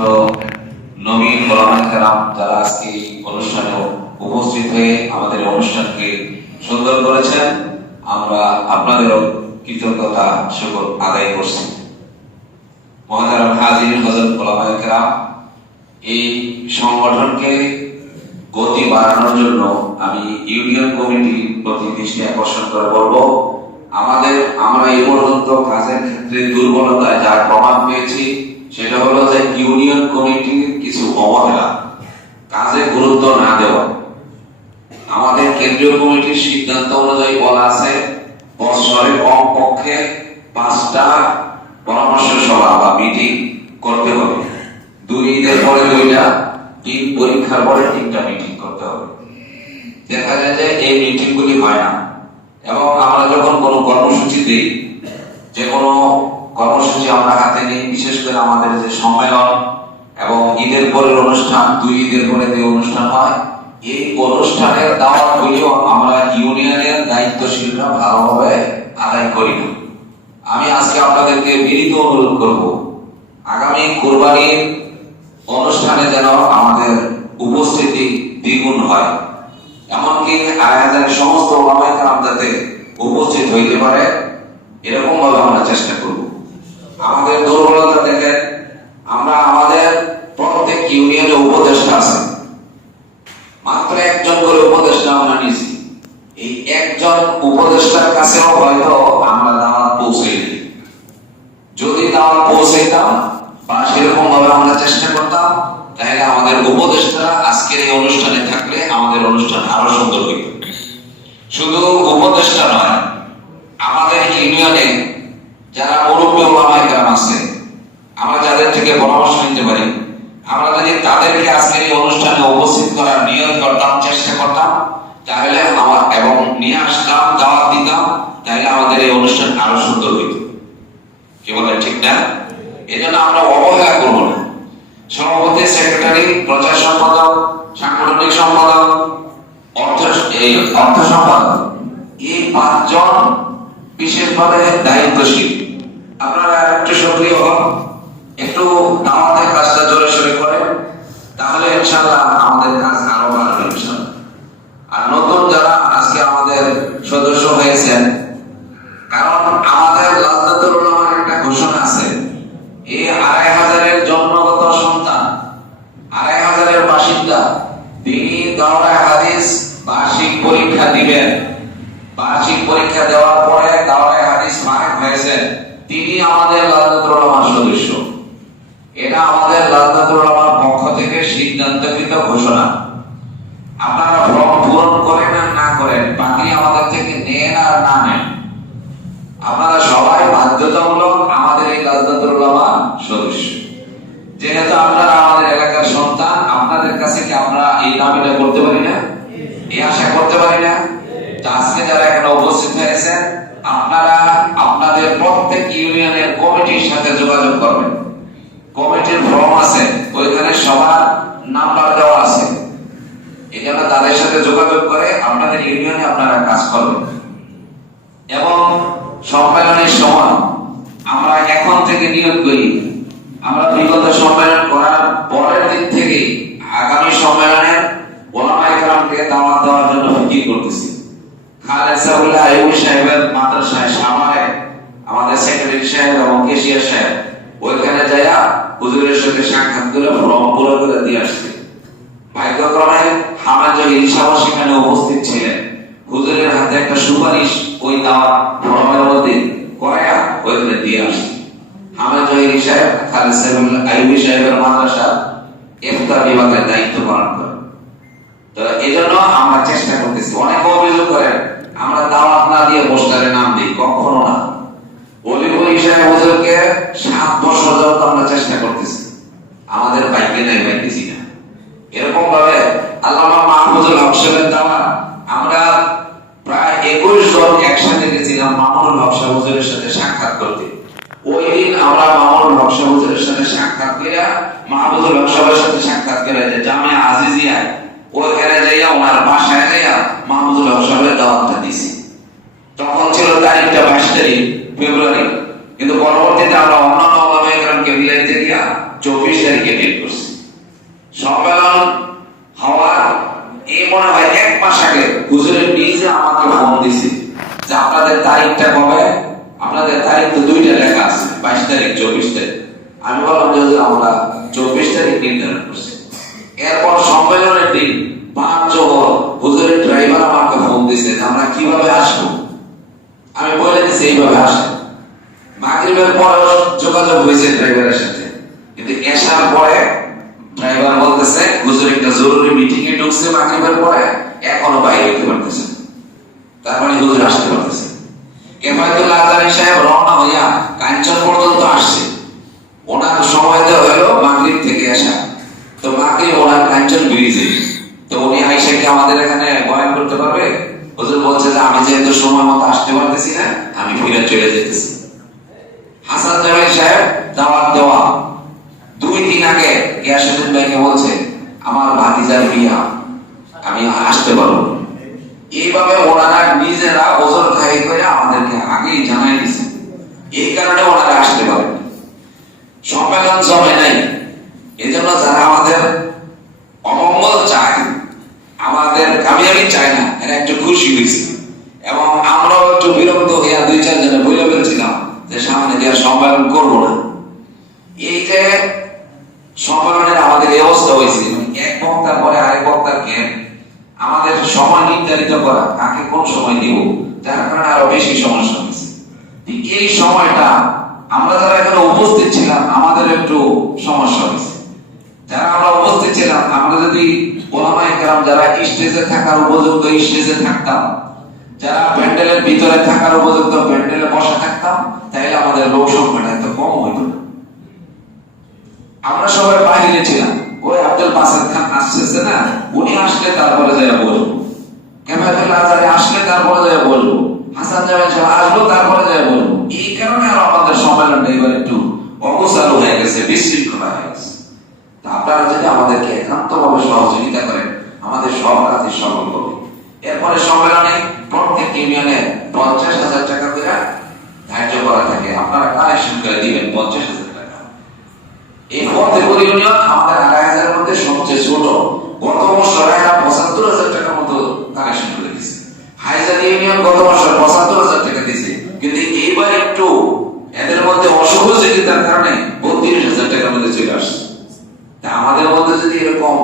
নবীন ওলামায়ে কেরাম যারা আজকে এই অনুষ্ঠানে উপস্থিত হয়ে আমাদের অনুষ্ঠানকে সুন্দর করেছেন, আমরা আপনাদেরও কৃতজ্ঞতা শুকর আদায় করছি। মহাতারাম হাজির হজরত কেরাম এই সংগঠনকে গতি বাড়ানোর জন্য আমি ইউনিয়ন কমিটির প্রতি দৃষ্টি আকর্ষণ করে বলব, আমাদের, আমরা এই পর্যন্ত কাজের ক্ষেত্রে দুর্বলতায় যার প্রমাণ পেয়েছি সেটা হলো যে ইউনিয়ন কমিটির কিছু অবহেলা, কাজে গুরুত্ব না দেওয়া। আমাদের কেন্দ্রীয় কমিটির সিদ্ধান্ত অনুযায়ী বলা আছে বৎসরে কমপক্ষে পাঁচটা পরামর্শ সভা বা মিটিং করতে হবে। দুই ঈদের পরে দুইটা, তিন পরীক্ষার পরে তিনটা মিটিং করতে হবে। দেখা যায় যে এই মিটিং গুলি হয় না। এবং আমরা যখন কোনো কর্মসূচি দিই, যে কোনো কর্মসূচি আমরা হাতে নিই, বিশেষ করে আমাদের যে সম্মেলন এবং ঈদের পরের অনুষ্ঠান, দুই ঈদের পরে যে অনুষ্ঠান হয়, এই অনুষ্ঠানের দাওয়াত গুলিও আমরা ইউনিয়নের দায়িত্বশীলরা ভালোভাবে আদায় করি না। আমি আজকে আপনাদেরকে বিনীত অনুরোধ করব, আগামী কোরবানির অনুষ্ঠানে যেন আমাদের উপস্থিতি দ্বিগুণ হয়, এমনকি আয়াতের সমস্ত কেরাম যাতে উপস্থিত হইতে পারে এরকম ভাবে আমরা চেষ্টা করব। আমাদের দুর্বলতা দেখেন আমরা আমাদের প্রত্যেক ইউনিয়নে উপদেষ্টা আছে। মাত্র একজন করে উপদেষ্টা আমরা নিয়েছি। এই একজন উপদেষ্টার কাছেও হয়তো আমরা দাওয়াত পৌঁছে দিই। যদি দাওয়াত পৌঁছাইতাম বা সেরকম ভাবে আমরা চেষ্টা করতাম, তাহলে আমাদের উপদেষ্টারা আজকের এই অনুষ্ঠানে থাকলে আমাদের অনুষ্ঠান আরও সুন্দর হইত। শুধু উপদেষ্টা নয়, আমাদের ইউনিয়নে যারা মুরব্বী ওলামায়ে কেরাম আছে আমরা যাদের থেকে পরামর্শ নিতে পারি, আমরা যদি তাদেরকে আজকের এই অনুষ্ঠানে উপস্থিত করার নিয়ত করতাম, চেষ্টা করতাম, তাহলে আমার এবং নিয়ে আসতাম, দাওয়াত দিতাম, তাহলে আমাদের এই অনুষ্ঠান আরও সুন্দর হইত। কি বলেন ঠিক না? এই জন্য আমরা অবহেলা করব না। সভাপতি, সেক্রেটারি, প্রচার সম্পাদক, সাংগঠনিক সম্পাদক, অর্থ, এই অর্থ সম্পাদক, এই পাঁচজন বিশেষভাবে দায়িত্বশীল। আপনারা একটু সক্রিয় হন, একটু আমাদের কাজটা জোরে সোরে করেন, তাহলে ইনশাআল্লাহ আমাদের কাজ আরও বাড়বে ইনশাল্লাহ আর নতুন যারা আজকে আমাদের সদস্য হয়েছেন কারণ আমাদের লাজদাতুল উলামার একটা ঘোষণা আছে এই আড়াই হাজারের জন্মগত সন্তান আড়াই হাজারের বাসিন্দা তিনি দাওরায় হাদিস বার্ষিক পরীক্ষা দিবেন বার্ষিক পরীক্ষা দেওয়ার পরে দাওরায় হাদিস মাহেক হয়েছেন তিনি আমাদের লাজদাতুল উলামার সদস্য এটা আমাদের লাজদাতুল উলামার পক্ষ থেকে সিদ্ধান্তকৃত ঘোষণা আপনারা ফর্ম পূরণ করেন আর না করেন বাকি আমাদের থেকে নেন আর না নেন আপনারা সবাই বাধ্যতামূলক আমাদের এই লাজদাতুল উলামা সদস্য। যেহেতু আপনারা আমাদের এলাকার সন্তান, আপনাদের কাছে কি আমরা এই দাবিটা করতে পারি না? এই আশা করতে পারি না? আজকে যারা এখানে উপস্থিত হয়েছেন, আপনারা আপনাদের প্রত্যেক ইউনিয়নের কমিটির সাথে যোগাযোগ করবেন। কমিটির ফর্ম আছে, ওইখানে সবার নাম্বার দেওয়া আছে। এখানে তাদের সাথে যোগাযোগ করে আপনাদের ইউনিয়নে আপনারা কাজ করবেন। এবং সম্মেলনের সময় আমরা এখন থেকে নিয়োগ করি আমরা বিগত সম্মেলন করার পরের দিন থেকে আগামী সম্মেলনের ওলামায়ে কেরামকে দাওয়াত দেওয়ার জন্য ফিকির করতেছি খালেদ সাহুল্লাহ আইয়ুব সাহেবের মাদ্রাসায় সামারে আমাদের সেক্রেটারি সাহেব এবং কেশিয়ার সাহেব ওইখানে যাইয়া হুজুরের সাথে সাক্ষাৎ করে ফর্ম পূরণ করে দিয়ে আসছে ভাগ্যক্রমে হামাদ জহির সাহেব সেখানে উপস্থিত ছিলেন হুজুরের হাতে একটা সুপারিশ ওই দাওয়াত ফরমের মধ্যে করায়া ওইখানে দিয়ে আসছে হামাদ জহির সাহেব, খালেদ সাহেব আইবি সাহেবের মাদ্রাসা ইফতার বিভাগের দায়িত্ব পালন করে। তো এই জন্য আমরা চেষ্টা করতেছি। অনেক অভিযোগ করেন, আমরা দাওয়াত না দিয়ে পোস্টারে নাম দিই, কখনো না। অলিপুর হিসাবে হুজুরকে সাত বছর যাবত আমরা চেষ্টা করতেছি। আমাদের বাইকে নাই পাইতেছি না। এরকম ভাবে আল্লামা মাহমুদুল হক সাহেবের দাওয়া, আমরা প্রায় একুশ জন একসাথে গেছিলাম মামুনুল হক সাহেব সাথে সাক্ষাৎ করতে। ওই দিন আমরা মামুনুল হুজুরের সাথে সাক্ষাৎ করে মাহমুদুল হক সাথে সাক্ষাৎ করে যে জামিয়া আজিজিয়ায় ওইখানে যাইয়া ওনার বাসায় যাইয়া মাহমুদুল হক সাহেবের দাওয়াতটা দিছি। তখন ছিল তারিখটা বাইশ তারিখ, ফেব্রুয়ারি। কিন্তু পরবর্তীতে আমরা অন্যান্য ওলামায়ে কেরামকে মিলাইতে গিয়া চব্বিশ তারিখে ডেট করছি। সম্মেলন হওয়ার এই মনে হয় এক মাস আগে হুজুরের নিজে আমাকে ফোন দিছে যে আপনাদের তারিখটা কবে? আপনাদের তারিখ তো দুইটা লেখা আছে, বাইশ তারিখ, চব্বিশ তারিখ। আমি বললাম যে হুজুর, আমরা চব্বিশ তারিখ নির্ধারণ করছি। এরপর সম্মেলনের দিন পাঁচ হুজুরের ড্রাইভার আমাকে ফোন দিছে আমরা কীভাবে আসব। আমি বলে দিছি, এইভাবে আসেন। মাগরিবের পরেও যোগাযোগ হয়েছে ড্রাইভারের সাথে। কিন্তু এসার পরে ড্রাইভার বলতেছে, হুজুর, একটা জরুরি মিটিং এ ঢুকছে মাগরিবের পরে, এখনও বাইরে হইতে পারতেছে। তার মানে হুজুর আসতে পারতেছে কেফায়তুল্লাহ আজারি সাহেব রওনা হইয়া কাঞ্চন পর্যন্ত আসছে। ওনার সময় দেওয়া হলো মাগরিব থেকে আসা। তো মাগরিব ওনার কাঞ্চন ব্রিজে তো উনি আইসা কি আমাদের এখানে বয়ান করতে পারবে? হুজুর বলছে যে, আমি যেহেতু সময় মতো আসতে পারতেছি না, আমি ফিরে চলে যেতেছি। হাসান জামাই সাহেব দাওয়াত দেওয়া। দুই দিন আগে গিয়াসুদ্দিন ভাইকে বলছে, আমার ভাতিজার বিয়া, আমি আসতে পারব এইভাবে ওনারা নিজেরা ওজন খাই করে আমাদেরকে আগেই জানাই দিছে। এই কারণে ওনারা আসতে পারেন। সম্মেলন জমে নাই। এজন্য যারা আমাদের অমঙ্গল চায়, আমাদের কামিয়াবি চায় না, এরা একটু খুশি হয়েছে। এবং আমরাও একটু বিরক্ত হইয়া দুই চার জনে বলে ফেলছিলাম যে সামনে দিয়ে সম্মেলন করব না। এই যে সম্মেলনের আমাদের এই অবস্থা হয়েছে এক বক্তার পরে আরেক বক্তার জ্ঞান আমাদের সময় নির্ধারিত করা, কাকে কোন সময় দিব যার কারণে আরও বেশি সমস্যা হয়েছে। এই সময়টা আমরা যারা এখানে উপস্থিত ছিলাম, আমাদের একটু সমস্যা হয়েছে। যারা আমরা উপস্থিত ছিলাম, আমরা যদি ওলামায়ে কেরাম যারা স্টেজে থাকার উপযুক্ত স্টেজে থাকতাম, যারা প্যান্ডেলের ভিতরে থাকার উপযুক্ত প্যান্ডেলে বসে থাকতাম, তাহলে আমাদের লোক সংখ্যাটা এত কম হইত না। আমরা সবাই বাহিরে ছিলাম। ওই আব্দুল বাসাদ খান আসছে না, উনি আসলে তারপরে যাই বলব। আজারি আসলে তারপরে যাই বলব। হাসান জামাই সাহেব আসলো, তারপরে যাই বলব এই কারণে আর আমাদের সম্মেলনটা এবার একটু অবসারও হয়ে গেছে, বিশৃঙ্খলা হয়ে গেছে। তা আপনারা যদি আমাদেরকে একান্তভাবে সহযোগিতা করেন, আমাদের সব কাজে সফল হবে। এরপরে সম্মেলনে প্রত্যেক ইউনিয়নে পঞ্চাশ হাজার টাকা করে ধার্য করা থাকে। আপনারা কালেকশন করে দিবেন পঞ্চাশ হাজার টাকা। এই ফতেপুর ইউনিয়ন আমাদের আড়াই হাজারের মধ্যে সবচেয়ে ছোট। গত বছর পঁচাত্তর হাজার টাকার মতো কালেকশন করে দিয়েছে হাইজার ইউনিয়ন গত বছর পঁচাত্তর হাজার টাকা দিয়েছে। কিন্তু এইবার একটু এদের মধ্যে অসহযোগিতার কারণে বত্রিশ হাজার টাকার মধ্যে চলে আসছে। তা আমাদের মধ্যে যদি এরকম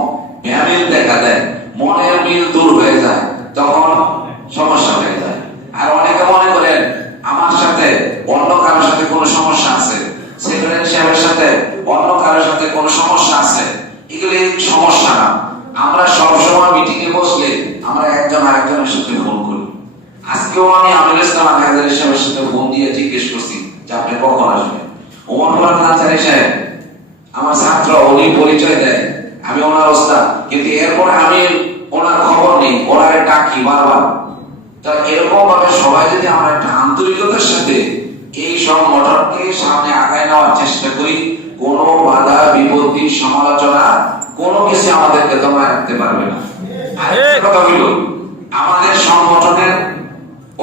ব্যামিল দেখা দেয়, মনের মিল দূর হয়ে যায়, তখন সমস্যা হয়ে যায়। আর অনেকে মনে করেন আমার সাথে অন্য কারোর সাথে কোনো সমস্যা আছে সেক্রেটারি সাহেবের সাথে অন্য কারোর সাথে কোনো সমস্যা আছে এগুলি সমস্যা না আমরা সবসময় মিটিং এ বসলে আমরা একজন আরেকজনের সাথে ফোন করি আজকেও আমি আমির ইসলাম আকাদের সাহেবের সাথে ফোন দিয়ে জিজ্ঞেস করছি যে আপনি কখন আসবেন ওমর ফারুক আনসারী সাহেব আমার ছাত্র উনি পরিচয় দেয় আমি ওনার ওস্তাদ কিন্তু এরপরে আমি ওনার খবর নেই ওনারে ডাকি বারবার তা এরকম ভাবে সবাই যদি আমরা একটা আন্তরিকতার সাথে এই সব মটরকে সামনে আগায় নেওয়ার চেষ্টা করি। কোনো বাধা, বিপত্তি, সমালোচনা, কোনো কিছু আমাদেরকে দমায় রাখতে পারবে না। আমাদের সংগঠনের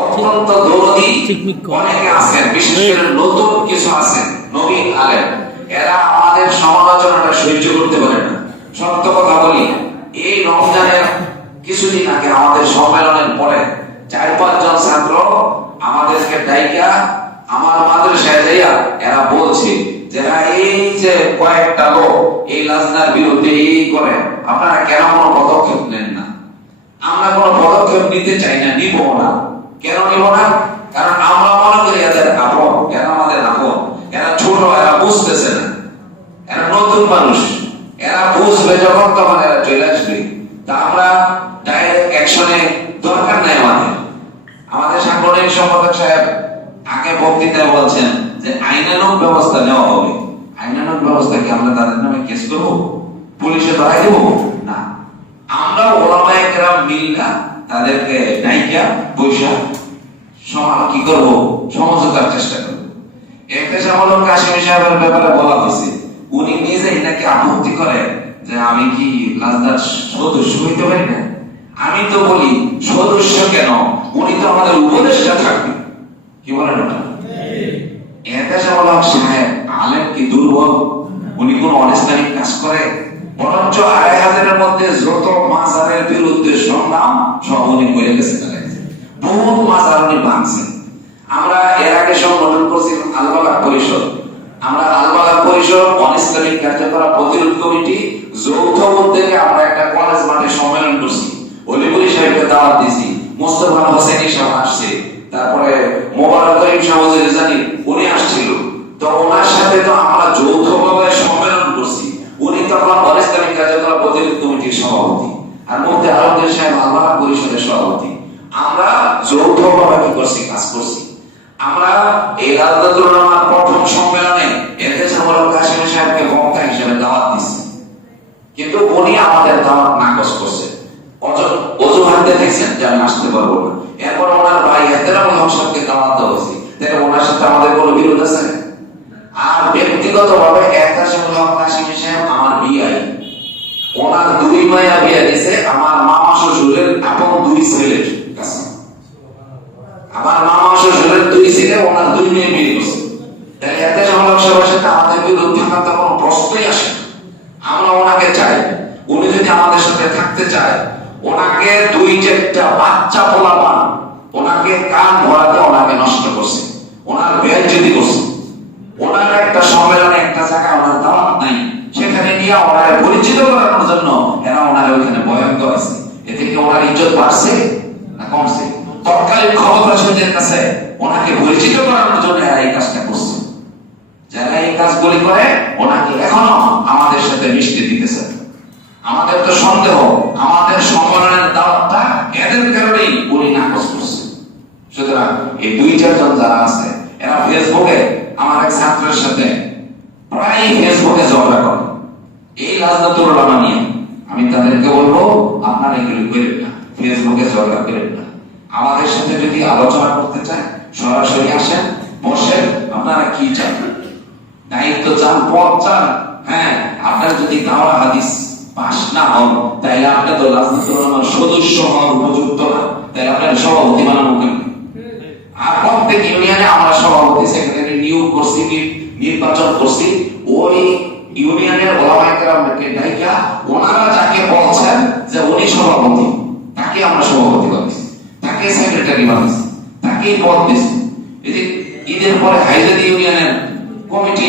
অত্যন্ত দৌড়ি অনেকে আছেন, বিশেষ করে নতুন কিছু আছেন, নবীন আলেম। এরা আমাদের সমালোচনাটা সহ্য করতে পারে না। সত্য কথা বলি, এই রমজানের কিছুদিন আগে আমাদের সম্মেলনের পরে চার পাঁচজন ছাত্র আমাদেরকে ডাইকা আমার মাদ্রাসায় যাইয়া এরা বলছে যারা এই যে কয়েকটা লোক, এই লাজনার বিরুদ্ধে এই করে, আপনারা কেন কোনো পদক্ষেপ নেন না? আমরা কোনো পদক্ষেপ নিতে চাই না, নিব না। কেন নিব না? কারণ আমরা মনে করি এদের আপন, এরা আমাদের আপন। এরা ছোট, এরা বুঝতেছে না। এরা নতুন মানুষ। এরা বুঝবে যখন তখন এরা চলে আসবে। তা আমরা ডাইরেক্ট অ্যাকশনে দরকার নাই আমাদের। আমাদের সাংগঠনিক সম্পাদক সাহেব আগে বক্তৃতায় বলছেন যে আইনানুক ব্যবস্থা নেওয়া হবে। আইনানুক ব্যবস্থা কি আমরা তাদের নামে কেস করব? পুলিশে ধরাই দেবো? না। আমরা ওলামায়ে কেরাম মিলনা তাদেরকে নাইকা পয়সা সমাল কি করব? সমঝোতার চেষ্টা করব। একটা সামলক কাশিম সাহেবের ব্যাপারে বলা হয়েছে, উনি নিজেই নাকি আপত্তি করে যে আমি কি লাজদার সদস্য হইতে পারি না? আমি তো বলি, সদস্য কেন? উনি তো আমাদের উপদেষ্টা থাকবে কি বলেন এতে সামলক সাহেব আলেম কি দুর্বল? উনি কোন অনিসলামিক কাজ করে? বরঞ্চ আড়াই হাজারের মধ্যে যত মাজারের বিরুদ্ধে সংগ্রাম, সব উনি করে গেছে বহুত মাজার উনি ভাঙছেন আমরা এর আগে সংগঠন করছি আলবাগা পরিষদ। আমরা আলবাগা পরিষদ অনিসলামিক কার্যকলাপ প্রতিরোধ কমিটি যৌথ উদ্যোগে আমরা একটা কলেজ মাঠে সম্মেলন করছি। অলিপুরি সাহেবকে দাওয়াত দিছি মোস্তফা হোসেনি সাহেব আসছে। তারপরে মোবারক করিম সাহেব জানি উনি আসছিল। তো ওনার সাথে তো আমরা যৌথভাবে সম্মেলন করছি। উনি তখন অনিসলামিক কার্যকলাপ প্রতিরোধ কমিটির সভাপতি আর মুফতি আলমগীর সাহেব আল্লাহ পরিষদের সভাপতি। আমরা যৌথভাবে কি করছি, কাজ করছি। আমরা এই রাজদাতুল রহমান প্রথম সম্মেলনে এরকেছে মোবারক কাশিম সাহেবকে বক্তা হিসেবে দাওয়াত দিছি কিন্তু উনি আমাদের দাওয়াত নাকচ করছে। অজুহাত দেখেছেন যে আমি আসতে পারব না। এরপর ওনার ভাই এহতেরামুল হক সাহেবকে দেওয়া হয়েছে তাহলে ওনার সাথে আমাদের কোনো বিরোধ আছে? আর ব্যক্তিগত ভাবে এহতেরামুল হক কাশিম সাহেব আমার বিআই। ওনার দুই মায়া বিয়ে দিছে আমার মামা শ্বশুরের আপন দুই ছেলের কাছে। আমার মামা শ্বশুরের দুই ছেলে, ওনার দুই মেয়ে বিয়ে করছে তাই এতে সমালোচক সবার সাথে আমাদের বিরোধ থাকার কোনো প্রশ্নই আসে। আমরা ওনাকে চাই। উনি যদি আমাদের সাথে থাকতে চায় ওনাকে দুই চারটা বাচ্চা পোলা পান ওনাকে কান ভরাতে ওনাকে নষ্ট করছে। ওনার বেল যদি করছে। ওনার একটা সম্মেলনে একটা জায়গায় ওনার দাওয়াত নাই। সেখানে নিয়ে ওনার পরিচিত করানোর জন্য এরা ওনার ওইখানে বয়ান করেছে। এতে কি ওনার ইজ্জত বাড়ছে না কমছে? তৎকালীন ক্ষমতাসীনদের কাছে ওনাকে পরিচিত করানোর জন্য এরা এই কাজটা করছে। যারা এই কাজগুলি করে, ওনাকে এখনও আমাদের সাথে মিশতে দিতেছে। আমাদের তো সন্দেহ, আমাদের সম্মেলনের দাওয়াতটা এদের কারণেই উনি নাকচ করছে। সুতরাং এই দুই চারজন যারা আছে, এরা ফেসবুকে, আমার এক ছাত্রের সাথে প্রায় ফেসবুকে ঝগড়া করে। এই রাজনৈতিক ওলামা নিয়ে আমি তাদেরকে বলব, আপনারা এগুলি করেন না, ফেসবুকে ঝগড়া করেন না। আমাদের সাথে যদি আলোচনা করতে চায়, সরাসরি আসেন, বসেন, আপনারা কি চান? দায়িত্ব চান, পথ চান হ্যাঁ আপনার যদি দাওয়া হাদিস পাশ না হন তাহলে আপনি তো রাজনীতি আমার সদস্য হওয়ার উপযুক্ত না। তাহলে আপনার সভাপতি বানানো কেন? আর প্রত্যেক ইউনিয়নে আমরা সভাপতি, সেক্রেটারি নিয়োগ করছি নির্বাচন করছি। ওই ইউনিয়নের ওলামাইকেরামকে ডাইকা ওনারা যাকে বলছেন যে উনি সভাপতি, তাকে আমরা সভাপতি বানাইছি, তাকে সেক্রেটারি বানাইছি, তাকে পদ দিছি এই ঈদের পরে হাইজাদি ইউনিয়নের কমিটি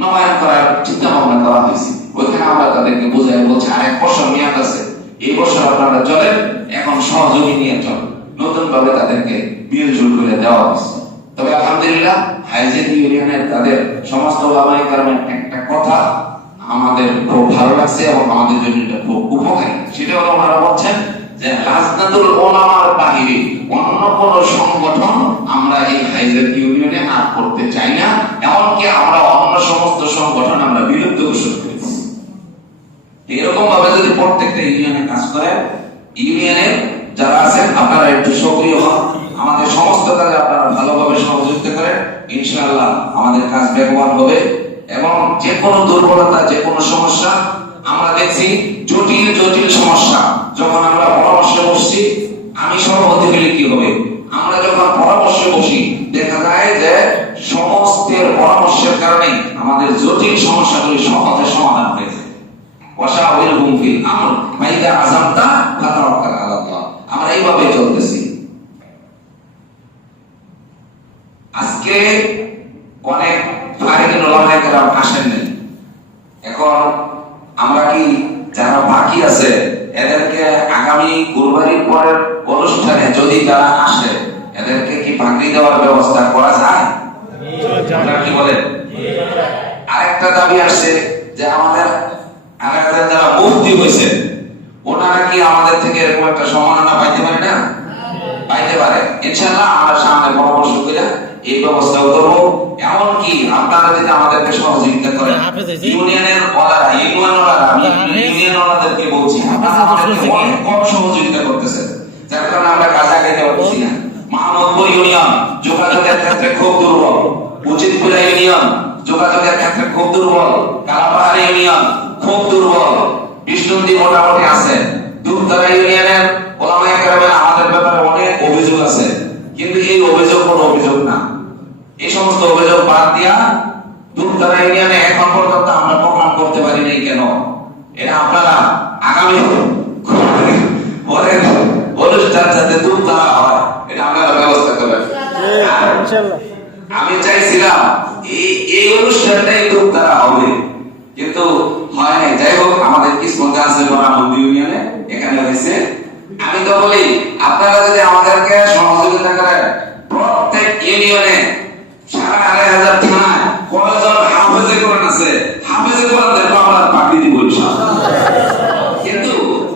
নবায়ন করার চিন্তা ভাবনা করা হয়েছে। ওইখানে আমরা তাদেরকে বোঝাই, বলছি আর এক বছর মেয়াদ আছে। এই বছর আপনারা চলেন, এখন সহযোগী নিয়ে চলেন। নতুন ভাবে তাদেরকে বিল করে দেওয়া হয়েছে তবে আলহামদুলিল্লাহ, হাইজেন ইউনিয়নের তাদের সমস্ত ওলামাই কারণে একটা কথা আমাদের খুব ভালো লাগছে এবং আমাদের জন্য এটা খুব উপকারী। সেটা হলো ওনারা বলছেন যে রাজনাতুল ওলামার বাহিরে অন্য কোন সংগঠন আমরা এই হাইজেন ইউনিয়নে আর করতে চাই না এমনকি আমরা অন্য সমস্ত সংগঠন আমরা বিলুপ্ত ঘোষণা করেছি এরকম ভাবে যদি প্রত্যেকটা ইউনিয়নে কাজ করে ইউনিয়নে যারা আছেন, আপনারা একটু সক্রিয় হন। আমাদের সমস্ত কাজে আপনারা ভালোভাবে সহযোগিতা করেন ইনশাআল্লাহ আমাদের কাজ ব্যবহার হবে এবং যে কোনো দুর্বলতা যে কোনো সমস্যা, আমরা দেখছি জটিল জটিল সমস্যা। যখন আমরা পরামর্শে বসছি, আমি সভাপতি হলে কি হবে? আমরা যখন পরামর্শে বসি, দেখা যায় যে সমস্তের পরামর্শের কারণে আমাদের জটিল সমস্যাগুলি সহজে ওয়াশাউরিরহুম ফিল আমর ফাইদা আযামতা ফাতাওয়াক্কাল আলা আল্লাহ আমরা এইভাবে চলতেছি। আজকে অনেক ফারিকিন ওলামায়ে কেরাম আসেন নাই। এখন আমরা কি যারা বাকি আছে, এদেরকে আগামী কুরবানির পরের অনুষ্ঠানে যদি তারা আসে, এদেরকে কি বাকি দেওয়ার ব্যবস্থা করা যায়? আপনারা কি বলেন? আরেকটা দাবি আসছে যে আমাদের আরেকটা যারা মুফতি হয়েছে। ওনারা কি আমাদের থেকে এরকম একটা সম্মাননা পাইতে পারে না? পাইতে পারে। ইনশাআল্লাহ আমরা সামনে পরামর্শ করে এই ব্যবস্থা করব। এমনকি আপনারা যদি আমাদেরকে সহযোগিতা করেন ইউনিয়নের ওলারা ইউনিয়ন ওলারা আমি ইউনিয়ন ওলাদেরকে বলছি আপনারা আমাদেরকে অনেক কম সহযোগিতা করতেছেন। যার কারণে আমরা কাজ আগে পারছি না। মাহমুদপুর ইউনিয়ন যোগাযোগের ক্ষেত্রে খুব দুর্বল। উচিতপুরা ইউনিয়ন যোগাযোগের ক্ষেত্রে খুব দুর্বল। কালাপাহাড় ইউনিয়ন খুব দুর্বল। বিষ্ণুন্দি মোটামুটি আছে। দুধতলা ইউনিয়নের ওলামায়ে কেরামের আমাদের ব্যাপারে অনেক অভিযোগ আছে। কিন্তু এই অভিযোগ কোনো অভিযোগ না। এই সমস্ত অভিযোগ বাদ দিয়া দুধতলা ইউনিয়নে এখন পর্যন্ত আমরা প্রমাণ এটা আপনারা আগামী অনুষ্ঠান যাতে দুম তারা হয় এটা আপনারা ব্যবস্থা করবেন। আমি চাইছিলাম এই এই অনুষ্ঠানটাই খুব তারা হবে। কিন্তু হয় নাই। যাই হোক আমাদের আমি তো বলি আপনারা যদি আমাদেরকে সহযোগিতা করেন প্রত্যেক ইউনিয়নে সারা আড়াই হাজার থানায় কয়জন হাফেজে কোরআন আছে হাফেজে কোরআন দেখো আমরা পাঠিয়ে দিব ইনশাআল্লাহ কিন্তু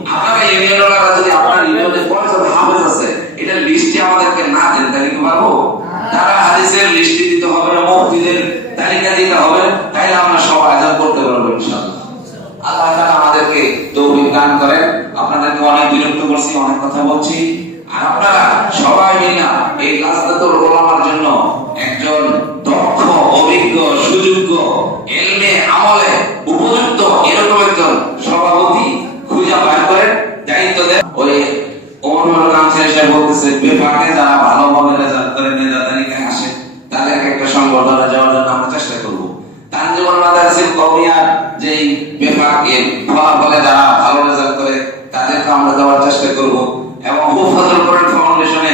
আপনারা ইউনিয়নরা যদি আপনার ইউনিয়নে কয়জন হাফেজ আছে এটা লিস্টে আমাদেরকে না দেন তাহলে কি পারব তারা হাদিসের লিস্টে দিতে হবে না মুফতিদের তালিকা দিতে হবে তাইলে আমরা সব আয়োজন করতে পারব ইনশাআল্লাহ আল্লাহ তাআলা আমাদেরকে তৌফিক দান করেন আপনাদেরকে অনেক বিরক্ত করছি অনেক কথা বলছি। আর আপনারা সবাই মিলে এই রাস্তাতুল ওলামার জন্য একজন দক্ষ, অভিজ্ঞ, সুযোগ্য এলমে আমলে উপযুক্ত এরকম একজন সভাপতি খুঁজে বার করেন, দায়িত্ব দেন। ওই হিসেবে বলতেছে বিভাগে যারা মেধা তালিকায় আসে, তাদেরকে একটা সংগঠনে যাওয়ার জন্য আমরা চেষ্টা করব। তানজিমুল মাদারিসিল কওমিয়ার যেই ফলাফলে যারা ভালো রেজাল্ট করে, তাদেরকে আমরা দেওয়ার চেষ্টা করব। এবং ফাউন্ডেশনে